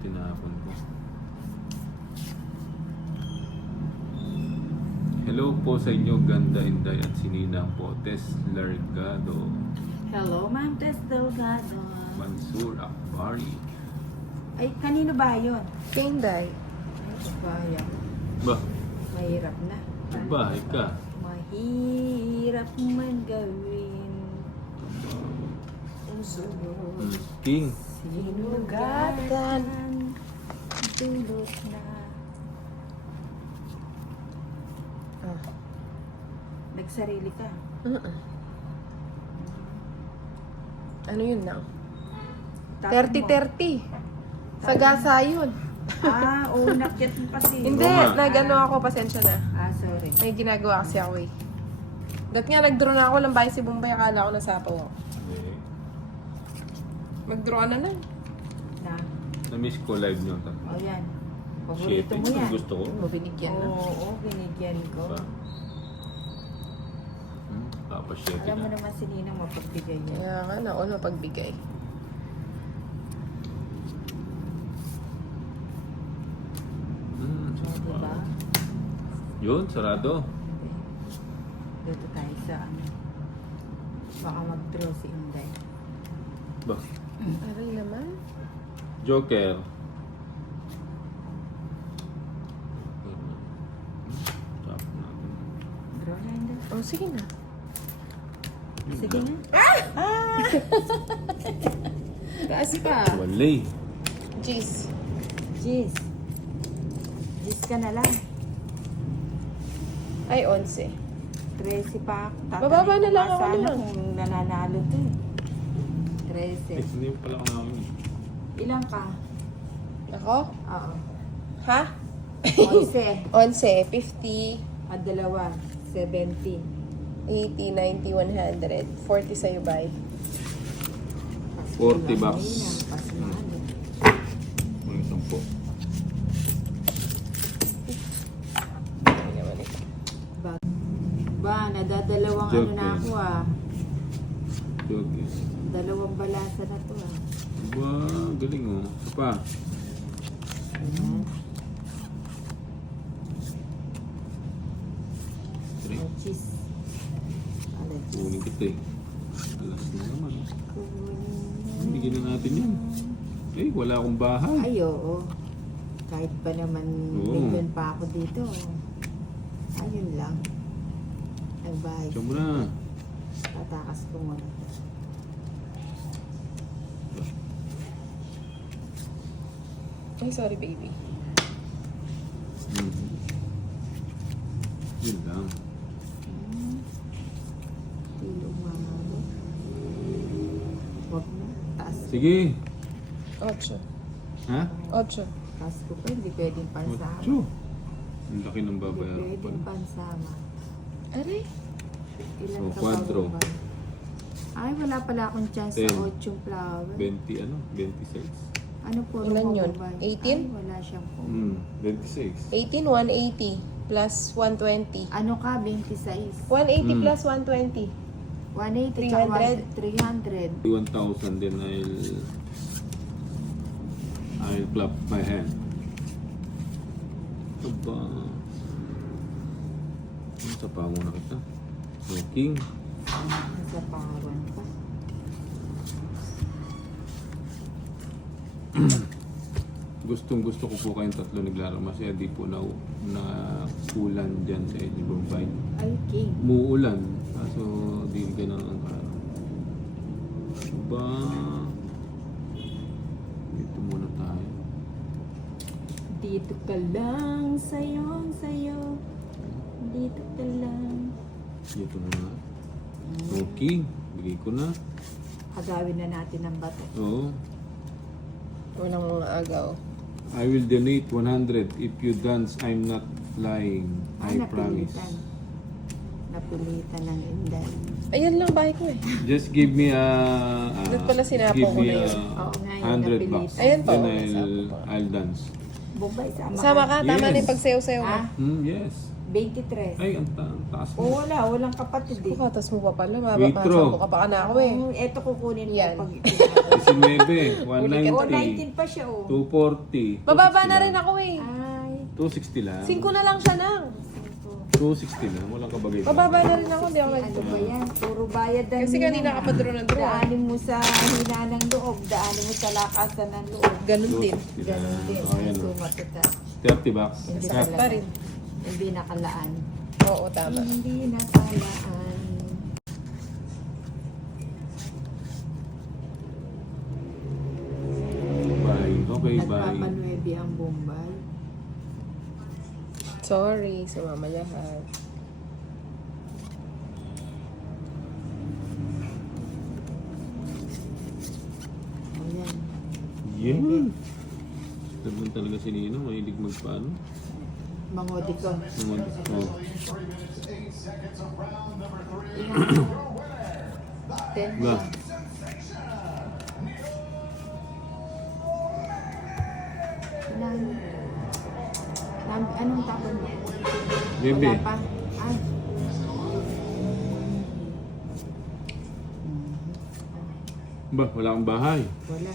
Tinapon ko. Hello po sa inyo, Ganda Inday at Sinina po. Tess Largado, Hello, Ma'am Tess Delgado. Mansur Akbari. Ay, kanino ba yun? Tinday. Ay, bayan. Ba, Mahirap na. bahay ka. Mahirap man gawin. Ang sunod. King. Sinugatan. Dulot na. Ah. Nagsarili ka. Ano yun lang? Tapos mo. 30-30. Sa gasa yun. Ah, oo, nakyat mo kasi. Hindi, Oo nga. nag-ano ako, pasensya na. Ah, sorry. May ginagawa kasi ako eh. Dat nga, nag-draw na ako lang bahay si Bombay, akala ko nasapaw ako. Okay. Mag-draw ka na lang. Na. Na-miss ko live nyo. O yan. Shit, Paborito mo ito yan. gusto ko. Mo binigyan na. Oo, binigyan ko. Ba? Tapos shit Alam mo na. naman si Ninang mapagbigay niya. Kaya nga, naon mapagbigay. Diba? Yun, sarado. Dito tayo sa ano. Baka mag-draw si Inday. Ba? Aral naman. Joker. Tap natin. Draw na Inday. Oh, sige na. Sige nga. Taas pa. Walay. Jeez. Jeez. Jeez ka na lang. Ay, 11. 13 pa ako. Bababa na lang ako Sana nun. kung nananalo to eh. Eh, 13. hindi mo pala ako namin. Ilan ka? Ako? Oo. Ha? 11. 11, 50, At dalawa. 70. 80, 90, 100. 40 sa'yo, bye. 40 bucks. Pasmado. Mga 10. Ay, naman ito. Ba, nadadalawang Joke ano na eh. ako ah. Joker. Dalawang balasa na to ah. Ba, galing oh. Isa pa. Ayan. Three. Oh, cheese. Alas. Kunin kita eh. Alas na naman. Bigyan na natin yan. Eh, wala akong bahay. Ay, oo. Kahit pa naman Oo. million pa ako dito. Ayun lang. Nagbahay. Siya mo na. Tatakas ko muna. Ay, sorry, baby. Mhm. Yun lang. Tilo umamalo. Huwag na. Taas. Sige. 8. Ha? 8. Taas ko pa. Hindi pwedeng pansama. Ocho. Ang laki ng Hindi babayaran pa. pwedeng pansama. Aray. Ilan So, ka quadro. pa ba? Ay, wala pala akong chance sa 10. 8 flower. 20 ano? 26. Ano po? Ilan yun? 18? Ay, wala siyang po. 26. 18, 180 plus 120. Ano ka? 26. 180 Mm. plus 120. 180 300. 300. 1,000 then I'll clap my hand. Aba. Ano sa pango na kita? King. Nasa pawan pa. Gustong gusto ko po kayong tatlo naglarama kasi di po na kulan dyan sa inyo Bombay. Ay, king. Muulan. Kaso di ganun ang araw. Aba. Dito muna tayo. Dito ka lang, sayo. Dito ka lang. Dito muna. Okay. Bigay ko na. Agawin na natin ang bato. Oo. Walang mga agaw. I will donate 100 if you dance. I'm not lying. I promise. Napilitan ng Inday. Ayun lang bahay ko eh. Just give me a Doon pala sinapo give ko me na a yun. Oo nga, yung 100 bucks. napilitan. Ayun po, Then nasapo ko. I'll dance. Bombay, sama Sama ka, tama Yes. na yung pagsayaw-sayaw mo. Ah, Yes. 23. Ay, ang taas O mo. walang kapatid eh. Katas mo pa pala. Vitro. Mababa ka baka na ako eh. Eto kukunin mo Yan. pag 19, O, 190, 19 pa siya oh. 240. Mababa na rin ako eh. Ay, 260 lang. 5 na lang siya nang. 260 lang. Walang kabagay. Mababa na rin ako. Hindi ako ano nagtuloy. ba yan? Puro bayad dahil Kasi kanina ka pa draw na draw. Daanin mo sa hina ng loob, daanin mo sa lakasan ng loob. Ganun din. 260 lang. Ganon din. Oh, yan, So, oh. matuta. 30 bucks. Hindi Cut. Pa rin. Hindi nakalaan. Oo, tama. Hindi nakalaan. Bye. Okay, bye. Nagpapanuebi ang Bombay. Sorry, sumama lahat. Ayan. Yan. Ganun talaga si Nino. Mahilig magpaano. Mangodi ko. Oh. 10 Ba? Anong tapon mo? Bebe. Wala pa? Ay. Ba, wala kang bahay. Wala.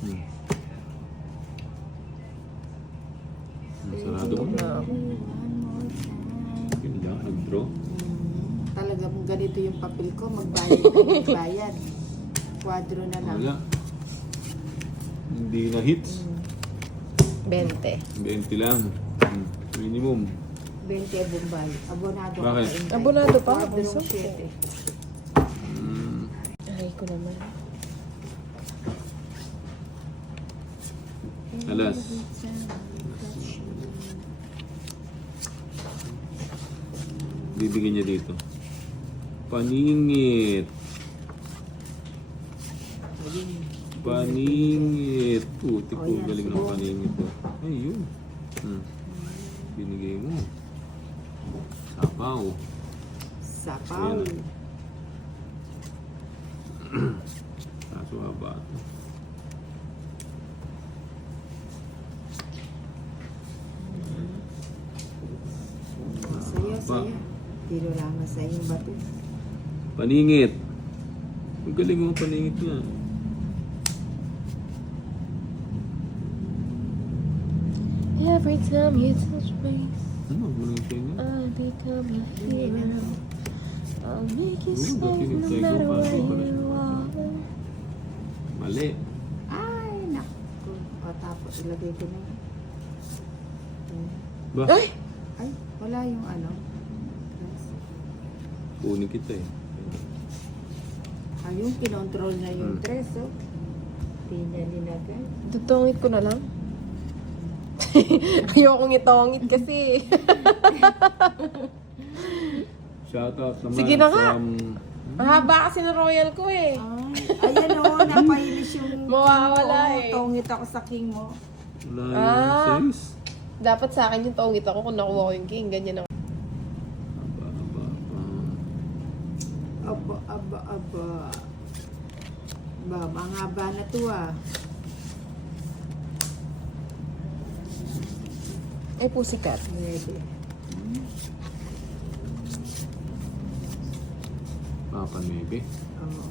Hmm. Sarado mo na. Na ako. Yun lang, nag-draw. Talagang ganito yung papel ko, magbayad na magbayad. Kwadro na lang. Wala. Hindi na hits. 20. 20 lang. Minimum. 20 Bombay. Abonado Bakit? ka pa. Abonado pa? Kwadrong Puso. 7. Mm. Ay ko naman. Alas. Bibigyan niya dito. Paningit. Paningit. Putik po, galing ng paningit. Ay, yun. Binigay mo. Sapaw. Sapaw. Ayan. Kaso haba ito. Saya, saya. Tiro lang sa yung bato. Paningit. Ang galing mo paningit niya. Every time you touch me, Ano? Galing siya niya. I become a hero. I'll make you Ba't safe no pinagtay ko matter pa? where Di pala. you are. Mali. Ay, naku. O, tapos ilagay ko na yun. Ba? Ay! Ay, wala yung ano. Kunin kita eh. Ayun, kinontrol na yung dress, oh. Hindi niya linagay. Tutungit ko na lang. Ayokong itongit kasi. Shoutout naman Sige na nga. from... Mahaba kasi na royal ko eh. Ay, ayan o, napailis yung Mawawala king mo. eh. Tongit ako sa king mo. Wala Ah. yung size. Dapat sa akin yung tongit ako kung nakuha ko yung king. Ganyan ako. Aba. Aba. Ba, mahaba na to ah. Ay, pusikat. Pwede. Papa maybe. Oo.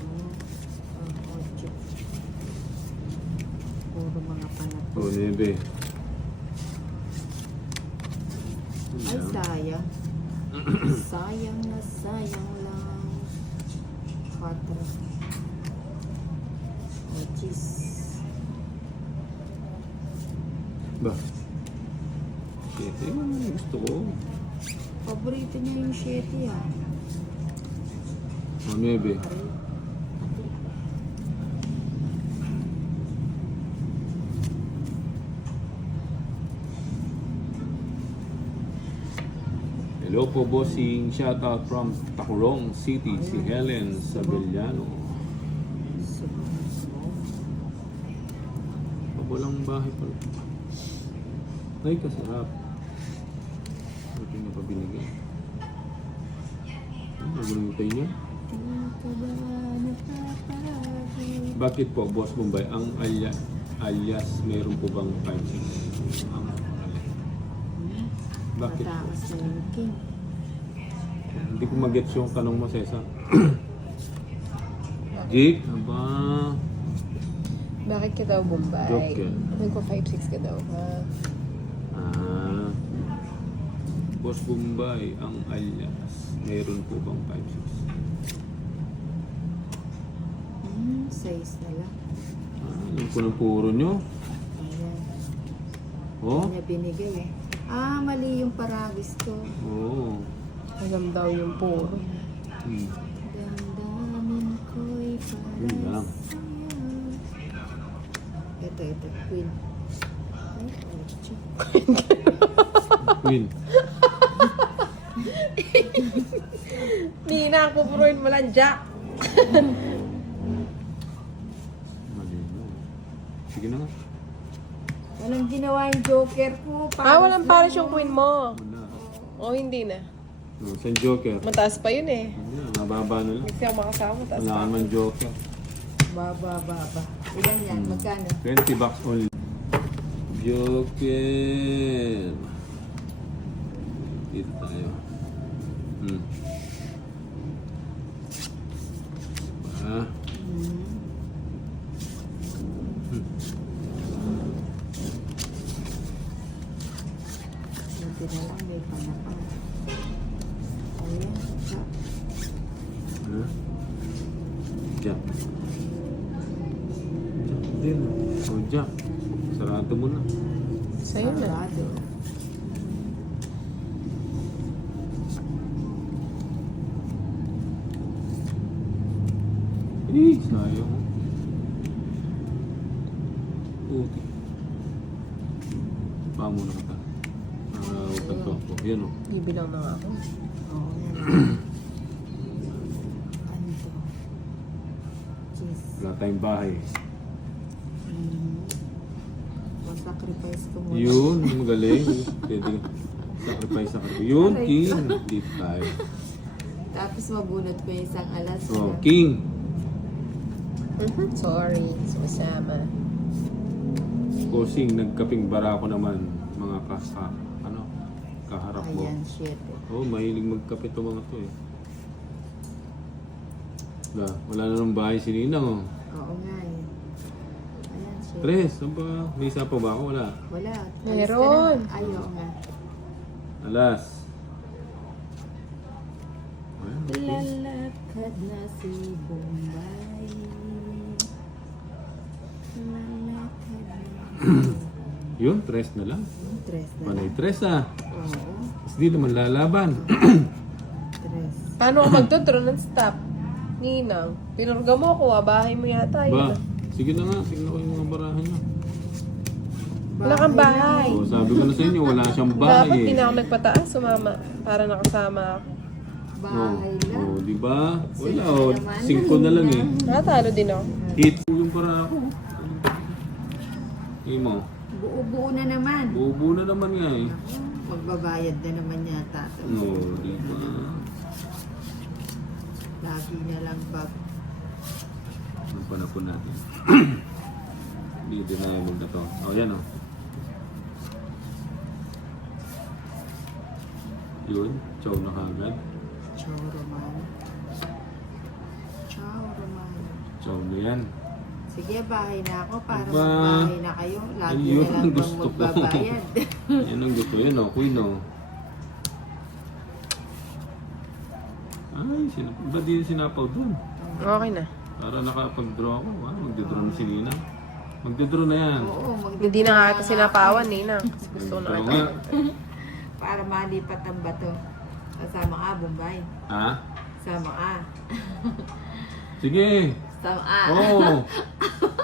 Oo, chip. Puro mga panat. Oh, maybe. Ay, sayang. Sayang na sayang lang. 4. Oh, cheese. Ba? Siyete, gusto ko. Paborito niya yung 7 ah. Oh, maybe. Hello po, bossing. Shoutout from Tacurong City, si Helen Sabellano. Walang bahay pala. Ay, kasarap. Buti na pa binigay. Ano yung tayo niya? Bakit po, Boss Bombay, ang alias meron po bang 5-6? Bakit? Mataas na yung king. Hindi ko mag-gets yung tanong mo, Cesar. Jake? Aba, Bakit ka daw Bombay? Joke yan. Nagko 5-6 ka daw. Boss Bombay, ang alias meron po bang 5-6? 6 na lang. Yung po ng puro nyo. Ayan. Oh? Hindi niya binigay eh. Mali yung paragis ko. Oo. Alam daw yung puro. Damdamin ko'y Yun para lang. sa'yo. Ito, queen. Ay, ocho. Queen. Nina, pupuruin mo lang, Jack. Mali na. Sige na nga. Walang ginawa yung joker ko. Walang pares yung queen mo. Wala. O, hindi na. Sa Joker. Mataas pa yun eh. Mababa na lang. Kasi ako makasama, mataas Wala pa. naman Joker. Baba. Ilan yan? Magkano? 20 bucks only. Joker. Dito tayo. Ah. Buti na lang may panapang. Ayan. Jack. Jack. Jack din. Oh, Jack. Sarado mo na. Sa'yo na. Sarado. Sayang. Okay. Pamo na kita. Ito ako. Yan o. Bibilang na nga ako. Oo, yan. Ano to? Cheese. Wala tayong bahay. Sacrifice ko muna. Yun, magaling. Pwede sacrifice. Yun, king. Dito tayo. Tapos mabunot ko yung isang alas. Oh, na. king. Sorry, sumasama. Kosing, nagkaping barako naman. Mga kaharap mo. Ayan, shit. Oh, mahilig magkape to mga to eh. Wala na ng bahay si Ninang oh. Oo nga eh. Ayan, shit. Tres, ano ba? May isa pa ba ako? Wala. Wala. Alis ka Meron. na. Ayaw nga. Alas. Ayan, okay. Lalakad na si Bombay. Lalakad na. Yun, tres na lang. Tres na Panay lang. tres ah. Oo. Tapos di naman lalaban. Tres. Paano ako magdodro ng stop? Ninang, pinurga mo ako bahay mo yata. Ba, Yun. sige na nga. Tingnan ko yung mga barahan niyo. Wala kang bahay. Oh, sabi ko na sa inyo, wala siyang bahay Dapat eh. hindi na ako nagpataas, sumama. Para nakasama ako. Bahay lang. Oh, di ba? Wala Sino oh. naman? 5 na lang eh. Natalo din ako. Hit yung para ako. Imo. Buo-buo na naman. Bubo na naman nga eh. Magbabayad na naman yata. No, di ba? Lagi na lang bag. Ang panapon natin. Hindi din na yung na to. Oh, yan oh. Yun, chow na kagad. Ciao, Romano. Ciao, Romano. Chow na yan. Sige, bahay na ako para Aba. magbahay na kayo. Lagi Ayun na lang ang bang gusto ko. magbabayad. Yan ang gusto. Yan oh, queen oh. Ay, ba't di sinapaw dun? Okay na. Para nakapag-draw ako. Magdadraw na si Nina. Magdadraw na yan. Oo, Hindi na nga kita sinapawan, Ninang. Kasi gusto ko na Oo kita. nga. para malipat ang bato. Sama ka, Bombay. Ha? Sama ka. Sige. Sama ka. Oo.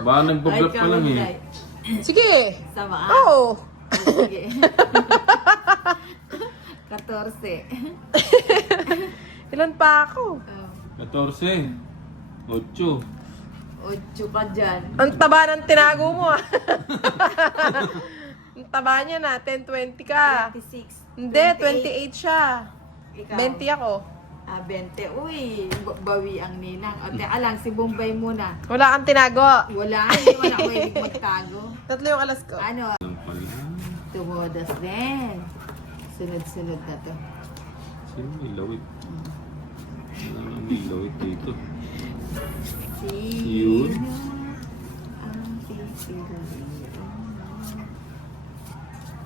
Baka nagbablog pa lang eh. Sige! Sama ka. Oo! Sige. 14. Ilan pa ako? 14. 8. 8 ka dyan. Ang taba ng tinago mo ah. Ang taba niya na, 10-20 ka. 26. Hindi, 28 siya. Ikaw. 20 ako. 20. Uy, bawi ang ninang. O, teka lang, si Bombay muna. Wala kang tinago. Wala, hindi mo na pwedeng magtago. Tatlo yung alas ko. Ano? Lang pala. Tumodas din. Sunod-sunod na to. Sino may lawit? Wala may lawit dito. Yun. Ang sisiro.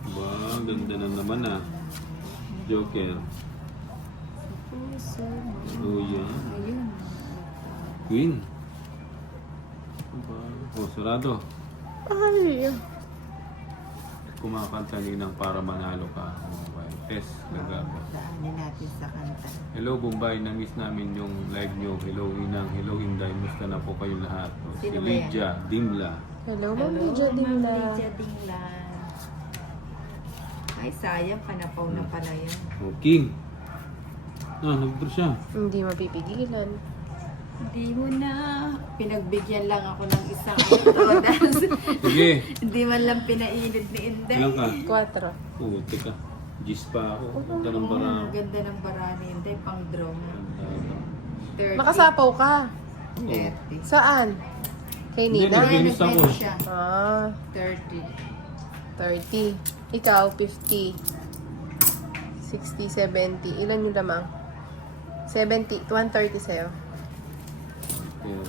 Ba, ganda na naman ah. Joker. Puso mo. Oh, yan. Ayun. Queen. Ba? Oh, sarado. Ay. Kumakanta ninang para manalo ka. Bombay. Tess, Lagarde. Daanin natin sa kanta. Hello Bombay, na-miss namin yung live nyo. Hello Inang, hello Inday, musta na po kayong lahat? O, si Sino ba yan? Lydia, Dimla. Hello, Ma'am Lydia Ma'am Dingla. Lydia Dingla. Ay, sayang. Panapaw na pala yan. O, King. Ah, nag-draw siya. Hindi mapipigilan. Hindi mo na. Pinagbigyan lang ako ng isang todas. Sige. Hindi man lang pinainid ni Inday. Ilan ka? 4. Oo, teka. Gis pa ako. Ganda ng bara. Ang ganda ng bara ni Inday. Pang draw na. 30. Makasapaw ka. 30. Saan? Kay Hindi, Nina? nag-finish ako. Nag-finish siya. Ah, 30. 30. Ikaw, 50. 60, 70. Ilan yung lamang? 70. 130 sa'yo. Okay.